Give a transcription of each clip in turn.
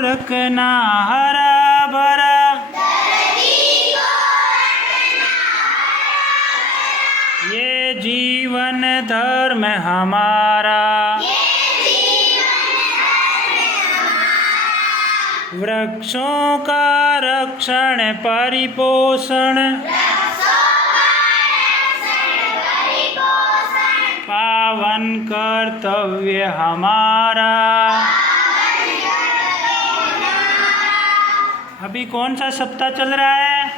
रखना हरा भरा, ये जीवन धर्म हमारा, वृक्षों का रक्षण परिपोषण, पावन कर्तव्य हमारा। अभी कौन सा सप्ताह चल रहा है?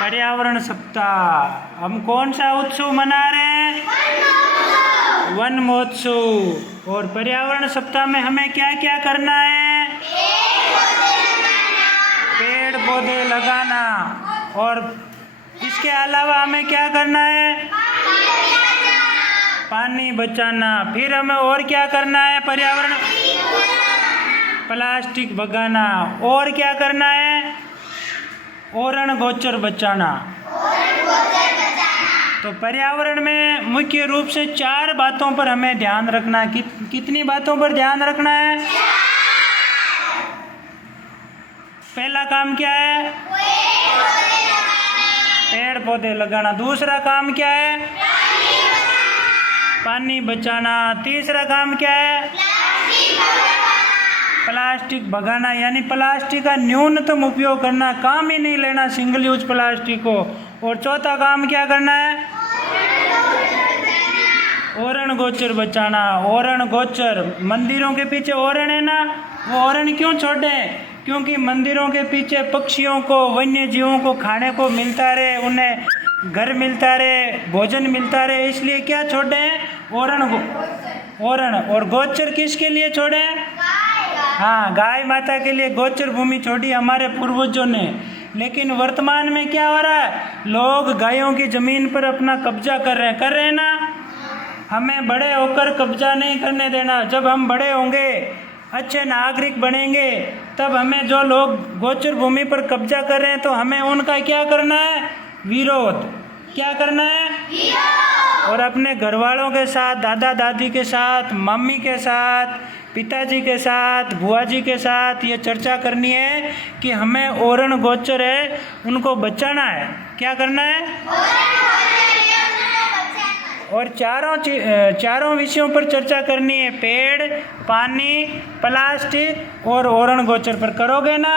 पर्यावरण सप्ताह। हम कौन सा उत्सव मना रहे हैं? वन महोत्सव। और पर्यावरण सप्ताह में हमें क्या क्या करना है? पेड़ पौधे लगाना। और इसके अलावा हमें क्या करना है? पानी बचाना। फिर हमें और क्या करना है? पर्यावरण, प्लास्टिक भगाना। और क्या करना है? ओरण गोचर बचाना। तो पर्यावरण में मुख्य रूप से 4 बातों पर हमें ध्यान रखना है। कितनी बातों पर ध्यान रखना है? पहला काम क्या है? पेड़ पौधे लगाना। दूसरा काम क्या है? पानी बचाना। तीसरा काम क्या है? प्लास्टिक भगाना, यानी प्लास्टिक का न्यूनतम उपयोग करना, काम ही नहीं लेना सिंगल यूज प्लास्टिक को। और चौथा काम क्या करना है? ओरण गोचर बचाना। ओरण गोचर, मंदिरों के पीछे ओरण है ना, वो ओरण क्यों छोड़े? क्योंकि मंदिरों के पीछे पक्षियों को, वन्य जीवों को खाने को मिलता रहे, उन्हें घर मिलता रहे, भोजन मिलता रहे, इसलिए क्या छोड़े? ओरण। और गोचर किसके लिए छोड़े? हाँ, गाय माता के लिए गोचर भूमि छोड़ी हमारे पूर्वजों ने। लेकिन वर्तमान में क्या हो रहा है? लोग गायों की जमीन पर अपना कब्जा कर रहे हैं ना। हमें बड़े होकर कब्जा नहीं करने देना। जब हम बड़े होंगे, अच्छे नागरिक बनेंगे, तब हमें जो लोग गोचर भूमि पर कब्जा कर रहे हैं, तो हमें उनका क्या करना है? विरोध। क्या करना है? और अपने घर वालों के साथ, दादा दादी के साथ, मम्मी के साथ, पिताजी के साथ, बुआ जी के साथ ये चर्चा करनी है कि हमें ओरण गोचर है, उनको बचाना है। क्या करना है? और चारों विषयों पर चर्चा करनी है। पेड़, पानी, प्लास्टिक और ओरण गोचर पर। करोगे ना?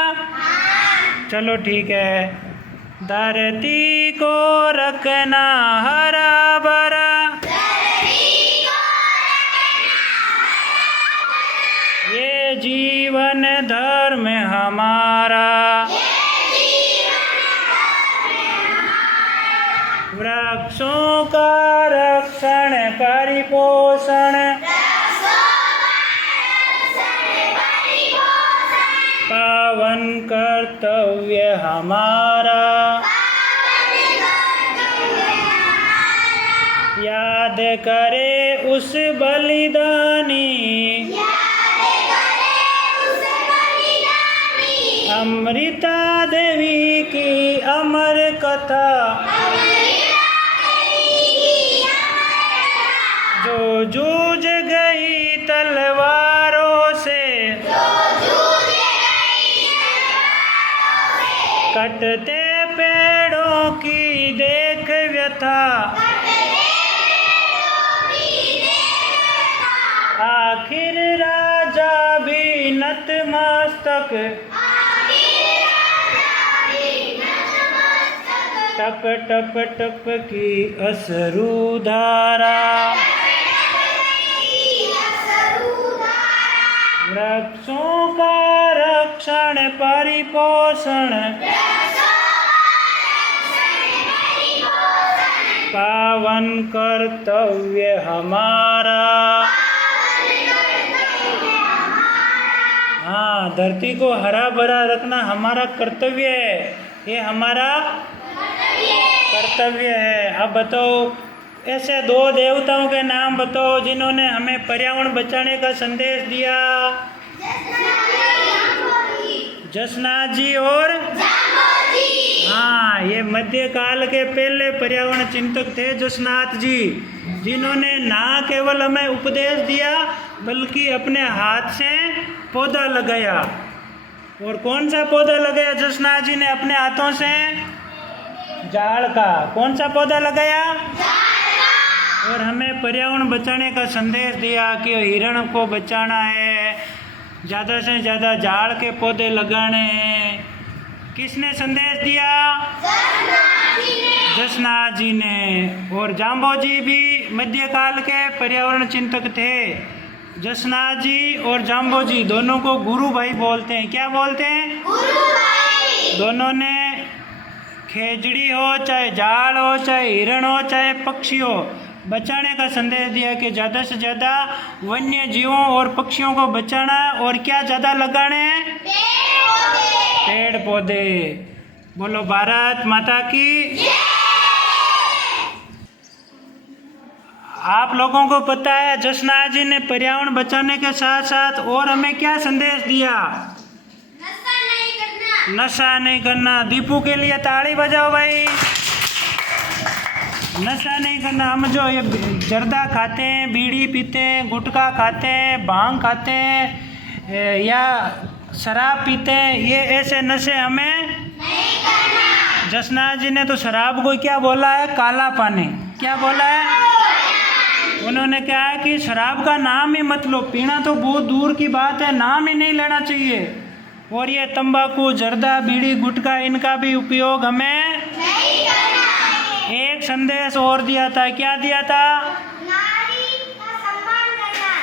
चलो ठीक है। धरती को रखना हरा भरा, ये जीवन धर्म हमारा, वृक्षों का रक्षण परिपोषण, पावन कर्तव्य हमारा। याद करे उस बलिदानी, अमृता देवी की अमर कथा, जो जूझ गई तलवारों से, कटते पेड़ों की देख व्यथा, आखिर राजा भी नतमस्तक, टप टप टप की अश्रु धारा, वृक्षों का रक्षण परिपोषण, पावन कर्तव्य हमारा। हाँ, धरती को हरा भरा रखना हमारा कर्तव्य है। ये हमारा कर्तव्य है। अब बताओ, ऐसे 2 देवताओं के नाम बताओ जिन्होंने हमें पर्यावरण बचाने का संदेश दिया। जसनाथ जी और हाँ, ये मध्यकाल के पहले पर्यावरण चिंतक थे जसनाथ जी, जिन्होंने ना केवल हमें उपदेश दिया बल्कि अपने हाथ से पौधा लगाया। और कौन सा पौधा लगाया जसनाथ जी ने अपने हाथों से? झाड़ का। कौन सा पौधा लगाया? और हमें पर्यावरण बचाने का संदेश दिया कि हिरण को बचाना है, ज़्यादा से ज़्यादा झाड़ के पौधे लगाने हैं। किसने संदेश दिया? जसनाथ जी ने। और जाम्बोजी भी मध्यकाल के पर्यावरण चिंतक थे। जसनाथ जी और जाम्बोजी दोनों को गुरु भाई बोलते हैं। क्या बोलते हैं? गुरु भाई। दोनों ने खेजड़ी हो, चाहे झाड़ हो, चाहे हिरण हो, चाहे पक्षी हो, बचाने का संदेश दिया कि ज़्यादा से ज़्यादा वन्य जीवों और पक्षियों को बचाना है। और क्या ज़्यादा लगाने हैं? पेड़ पौधे। बोलो भारत माता की। आप लोगों को पता है जसनाथ जी ने पर्यावरण बचाने के साथ साथ और हमें क्या संदेश दिया? नशा नहीं करना। दीपू के लिए ताली बजाओ भाई। नशा नहीं करना। हम जो ये जर्दा खाते हैं, बीड़ी पीते हैं, गुटखा खाते हैं, भांग खाते हैं या शराब पीते हैं, ये ऐसे नशे हमें नहीं करना। जसनाथ जी ने तो शराब को क्या बोला है? काला पानी। क्या बोला है? उन्होंने क्या है कि शराब का नाम ही मत लो। पीना तो बहुत दूर की बात है, नाम ही नहीं लेना चाहिए। और ये तंबाकू, जर्दा, बीड़ी, गुटखा, इनका भी उपयोग हमें नहीं करना। एक संदेश और दिया था। क्या दिया था?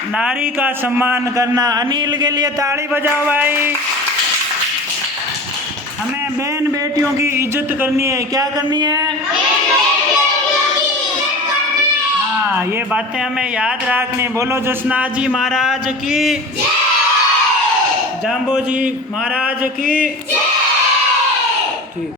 नारी का सम्मान करना। अनिल के लिए ताली बजाओ भाई। हमें बहन बेटियों की इज्जत करनी है। क्या करनी है? हाँ, ये बातें हमें याद रखनी। बोलो जसनाथ जी महाराज की, जाम्बोजी महाराज की।